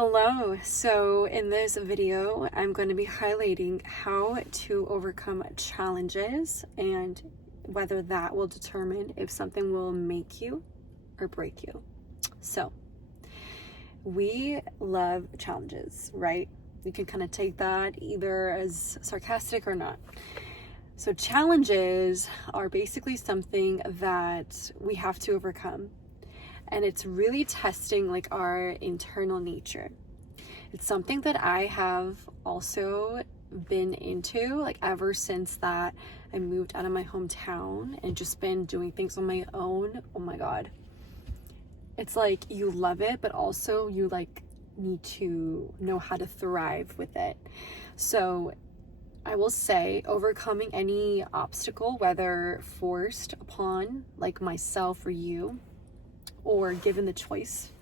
Hello, so in this video, I'm going to be highlighting how to overcome challenges and whether that will determine if something will make you or break you. So, we love challenges, right? You can kind of take that either as sarcastic or not. So, challenges are basically something that we have to overcome. And it's really testing like our internal nature. It's something that I have also been into like ever since that I moved out of my hometown and just been doing things on my own. Oh my God. It's like you love it, but also you like need to know how to thrive with it. So I will say overcoming any obstacle, whether forced upon like myself or you, or given the choice,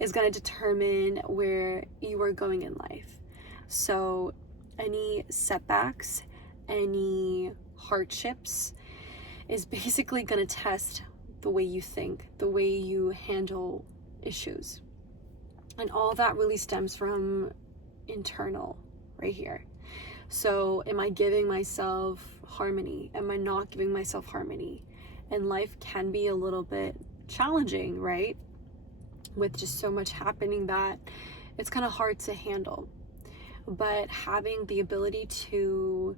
is going to determine where you are going in life. So any setbacks, any hardships is basically going to test the way you think, the way you handle issues. And all that really stems from internal right here. So am I giving myself harmony? Am I not giving myself harmony? And life can be a little bit challenging, right? With just so much happening that it's kind of hard to handle. But having the ability to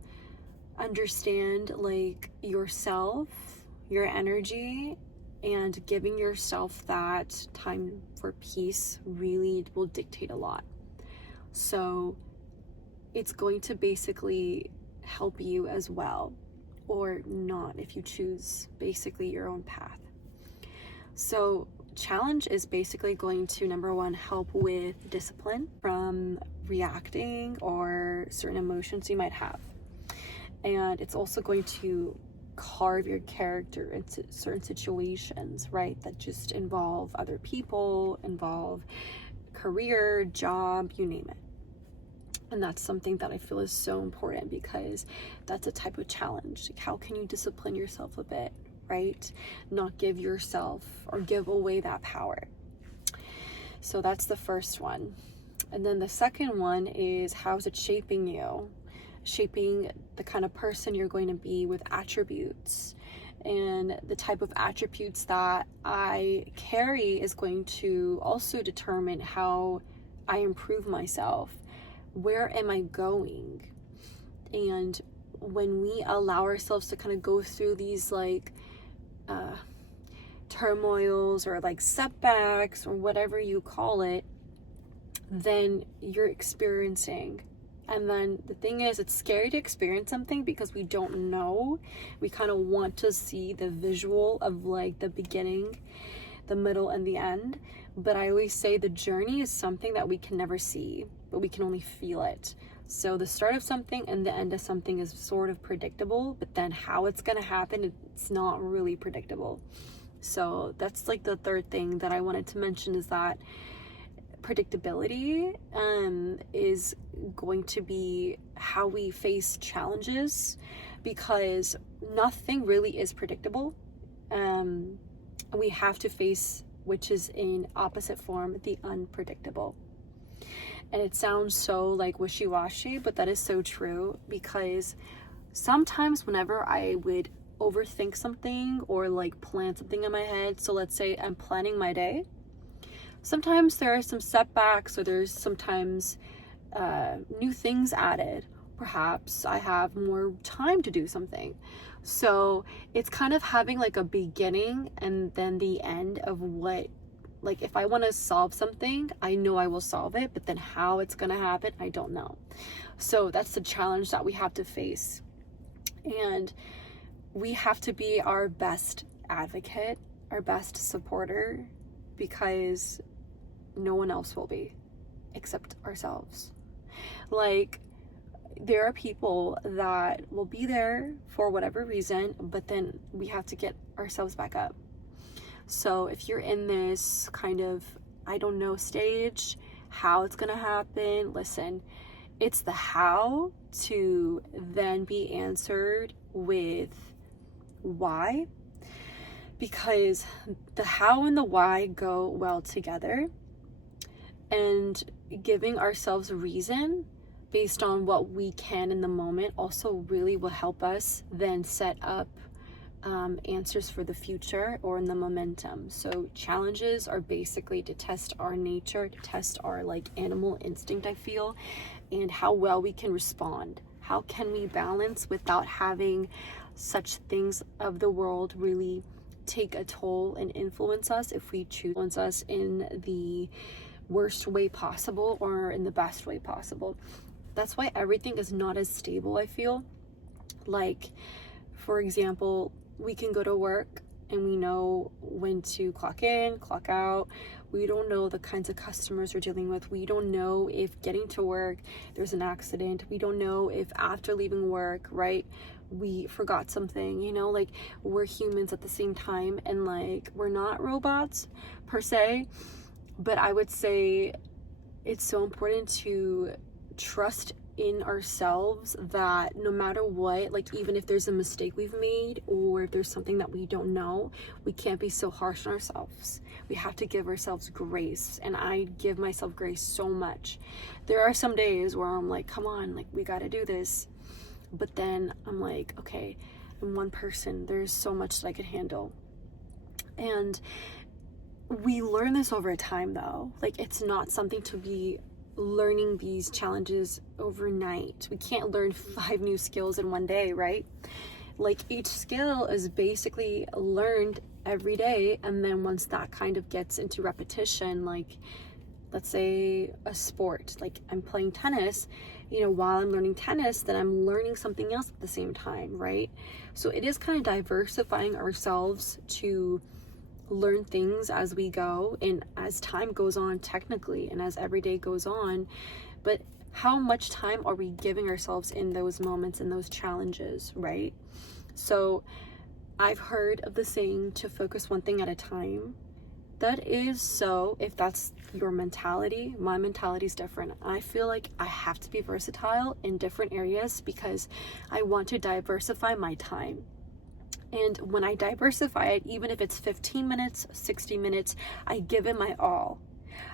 understand like yourself, your energy, and giving yourself that time for peace really will dictate a lot. So it's going to basically help you as well, or not if you choose basically your own path. So challenge is basically going to, number one, help with discipline from reacting or certain emotions you might have. And it's also going to carve your character into certain situations, right? That just involve other people, involve career, job, you name it. And that's something that I feel is so important because that's a type of challenge. Like, how can you discipline yourself a bit? Right? Not give yourself or give away that power. So that's the first one. And then the second one is, how is it shaping you? Shaping the kind of person you're going to be with attributes. And the type of attributes that I carry is going to also determine how I improve myself. Where am I going? And when we allow ourselves to kind of go through these like turmoils or like setbacks or whatever you call it, then you're experiencing. And then the thing is, it's scary to experience something because we don't know. We kind of want to see the visual of like the beginning, the middle, and the end. But I always say the journey is something that we can never see, but we can only feel it. So the start of something and the end of something is sort of predictable, but then how it's going to happen, it's not really predictable. So that's like the third thing that I wanted to mention, is that predictability is going to be how we face challenges, because nothing really is predictable. We have to face, which is in opposite form, the unpredictable. And it sounds so like wishy-washy, but that is so true, because sometimes whenever I would overthink something or like plan something in my head, so let's say I'm planning my day, sometimes there are some setbacks or there's sometimes new things added. Perhaps I have more time to do something. So it's kind of having like a beginning and then the end of what, like if I want to solve something, I know I will solve it, but then how it's going to happen, I don't know. So that's the challenge that we have to face. And we have to be our best advocate, our best supporter, because no one else will be except ourselves. Like, there are people that will be there for whatever reason, but then we have to get ourselves back up. So if you're in this kind of, I don't know, stage, how it's gonna happen, listen, it's the how to then be answered with why, because the how and the why go well together. And giving ourselves a reason based on what we can in the moment also really will help us then set up answers for the future or in the momentum. So challenges are basically to test our nature, to test our like animal instinct, I feel, and how well we can respond. How can we balance without having such things of the world really take a toll and influence us if we choose to influence us in the worst way possible or in the best way possible. That's why everything is not as stable, I feel. Like, for example, we can go to work and we know when to clock in, clock out. We don't know the kinds of customers we're dealing with. We don't know if getting to work, there's an accident. We don't know if after leaving work, right, we forgot something, you know, like we're humans at the same time, and like we're not robots per se. But I would say it's so important to trust in ourselves that no matter what, like even if there's a mistake we've made or if there's something that we don't know, we can't be so harsh on ourselves. We have to give ourselves grace, and I give myself grace so much. There are some days where I'm like, come on, like we got to do this. But then I'm like, okay, I'm one person, there's so much that I could handle. And we learn this over time though. Like it's not something to be learning these challenges overnight. We can't learn 5 new skills in one day, right? Like each skill is basically learned every day, and then once that kind of gets into repetition, like let's say a sport, like I'm playing tennis, you know, while I'm learning tennis, then I'm learning something else at the same time, right? So it is kind of diversifying ourselves to learn things as we go and as time goes on technically, and as every day goes on. But how much time are we giving ourselves in those moments and those challenges, right? So I've heard of the saying to focus one thing at a time. That is so if that's your mentality. My mentality is different. I feel like I have to be versatile in different areas because I want to diversify my time. And when I diversify it, even if it's 15 minutes, 60 minutes, I give it my all.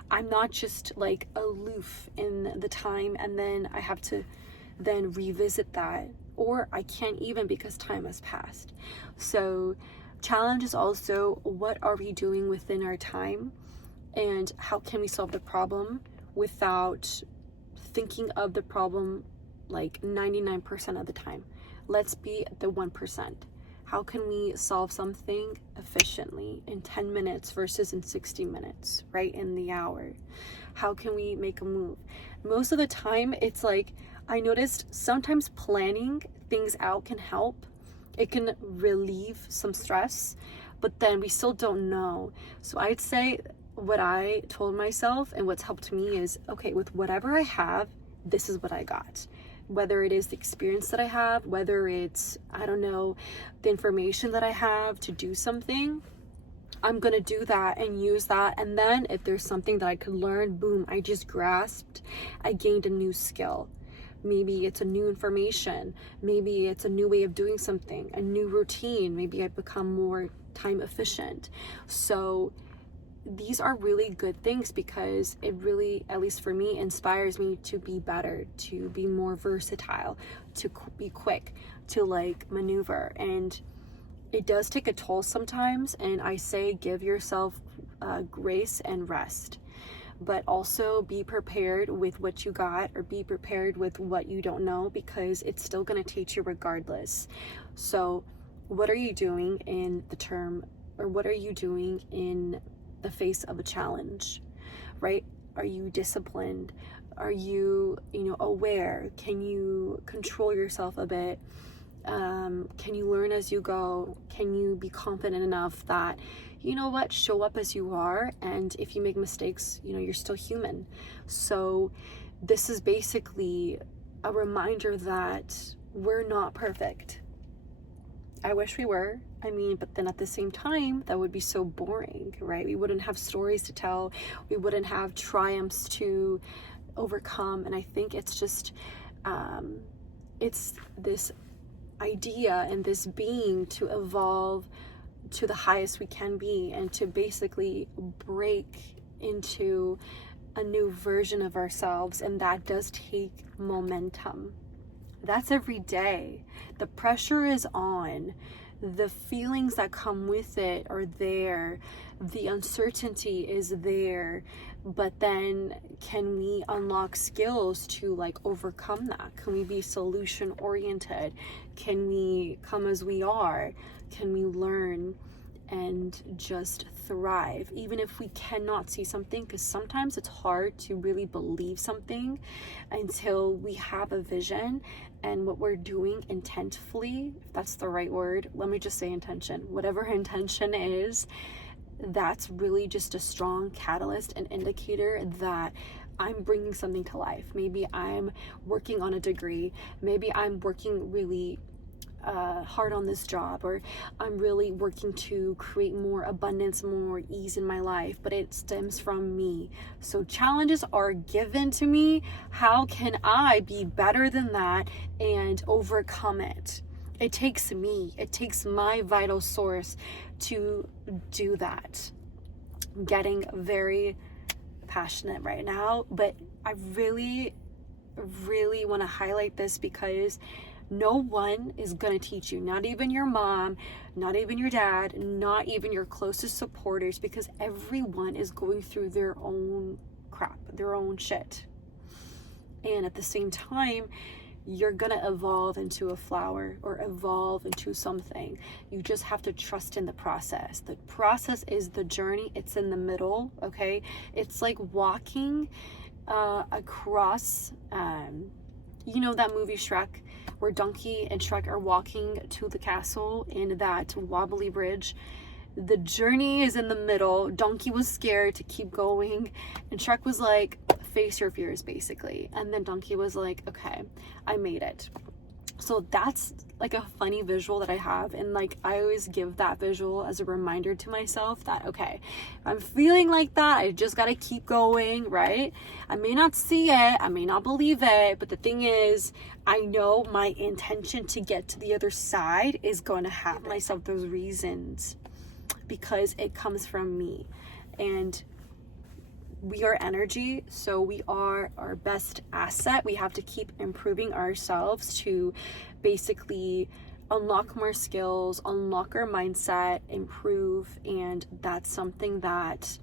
I'm not just like aloof in the time and then I have to then revisit that, or I can't even because time has passed. So challenge is also, what are we doing within our time and how can we solve the problem without thinking of the problem like 99% of the time. Let's be the 1%. How can we solve something efficiently in 10 minutes versus in 60 minutes, right? In the hour. How can we make a move? Most of the time, it's like, I noticed sometimes planning things out can help. It can relieve some stress, but then we still don't know. So I'd say what I told myself and what's helped me is, okay, with whatever I have, this is what I got. Whether it is the experience that I have, whether it's, I don't know, the information that I have to do something, I'm gonna do that and use that. And then if there's something that I could learn, boom, I just grasped, I gained a new skill. Maybe it's a new information, maybe it's a new way of doing something, a new routine, maybe I become more time efficient. So these are really good things because it really, at least for me, inspires me to be better, to be more versatile, to be quick, to like maneuver. And it does take a toll sometimes, and I say give yourself grace and rest, but also be prepared with what you got, or be prepared with what you don't know, because it's still going to teach you regardless. So what are you doing in the term, or what are you doing in the face of a challenge, right? Are you disciplined? Are you, aware? Can you control yourself a bit? Can you learn as you go? Can you be confident enough that, show up as you are, and if you make mistakes, you're still human. So this is basically a reminder that we're not perfect. I wish we were. But then at the same time, that would be so boring, right? We wouldn't have stories to tell. We wouldn't have triumphs to overcome. And I think it's just, it's this idea and this being to evolve to the highest we can be, and to basically break into a new version of ourselves, and that does take momentum. That's every day. The pressure is on. The feelings that come with it are there. The uncertainty is there. But then can we unlock skills to like overcome that? Can we be solution oriented? Can we come as we are? Can we learn and just thrive, even if we cannot see something? Because sometimes it's hard to really believe something until we have a vision and what we're doing intentfully, if that's the right word. Let me just say intention. Whatever intention is, that's really just a strong catalyst and indicator that I'm bringing something to life. Maybe I'm working on a degree. Maybe I'm working really hard on this job, or I'm really working to create more abundance, more ease in my life, but it stems from me. So challenges are given to me. How can I be better than that and overcome it? It takes me, it takes my vital source to do that. I'm getting very passionate right now, but I really want to highlight this because no one is going to teach you, not even your mom, not even your dad, not even your closest supporters, because everyone is going through their own crap, their own shit. And at the same time, you're going to evolve into a flower or evolve into something. You just have to trust in the process. The process is the journey. It's in the middle, okay? It's like walking across, you know that movie Shrek, where Donkey and Shrek are walking to the castle in that wobbly bridge. The journey is in the middle. Donkey was scared to keep going, and Shrek was like, face your fears, basically. And then Donkey was like, okay, I made it. So that's like a funny visual that I have, and like I always give that visual as a reminder to myself that, okay, if I'm feeling like that, I just gotta keep going, right? I may not see it, I may not believe it, but the thing is, I know my intention to get to the other side is going to have myself those reasons, because it comes from me. And we are energy, so we are our best asset. We have to keep improving ourselves to basically unlock more skills, unlock our mindset, improve, and that's something that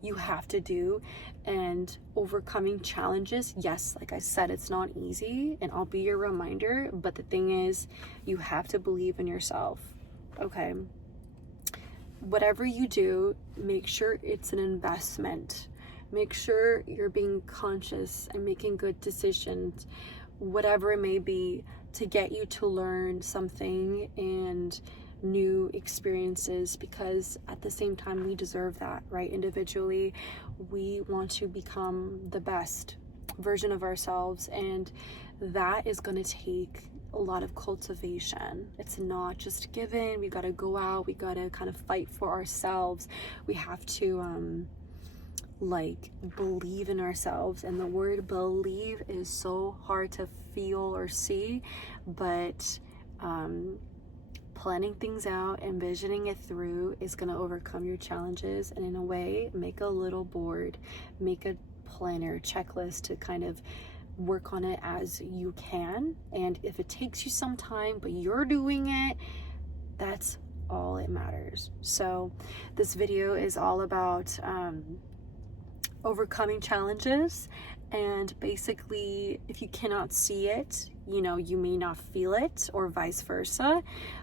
you have to do. And overcoming challenges, yes, like I said, it's not easy, and I'll be your reminder, but the thing is, you have to believe in yourself, okay? Whatever you do, make sure it's an investment. Make sure you're being conscious and making good decisions, whatever it may be, to get you to learn something and new experiences, because at the same time, we deserve that, right? Individually, we want to become the best version of ourselves, and that is going to take a lot of cultivation. It's not just given. We got to go out, we got to kind of fight for ourselves. We have to like believe in ourselves, and the word believe is so hard to feel or see, but planning things out, envisioning it through is going to overcome your challenges. And in a way, make a little board, make a planner, checklist to kind of work on it as you can. And if it takes you some time, but you're doing it, that's all it matters. So this video is all about overcoming challenges, and basically, if you cannot see it, you know, you may not feel it, or vice versa,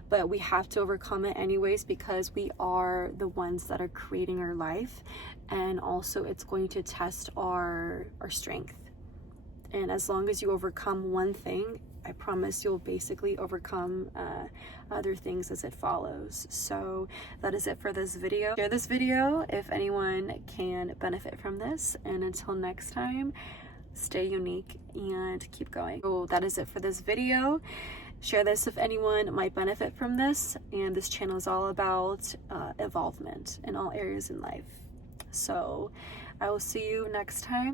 but we have to overcome it anyways, because we are the ones that are creating our life, and also it's going to test our strength. And as long as you overcome one thing, I promise you'll basically overcome other things as it follows. So that is it for this video. Share this video if anyone can benefit from this. And until next time, stay unique and keep going. So that is it for this video. Share this if anyone might benefit from this. And this channel is all about evolvement in all areas in life. So I will see you next time.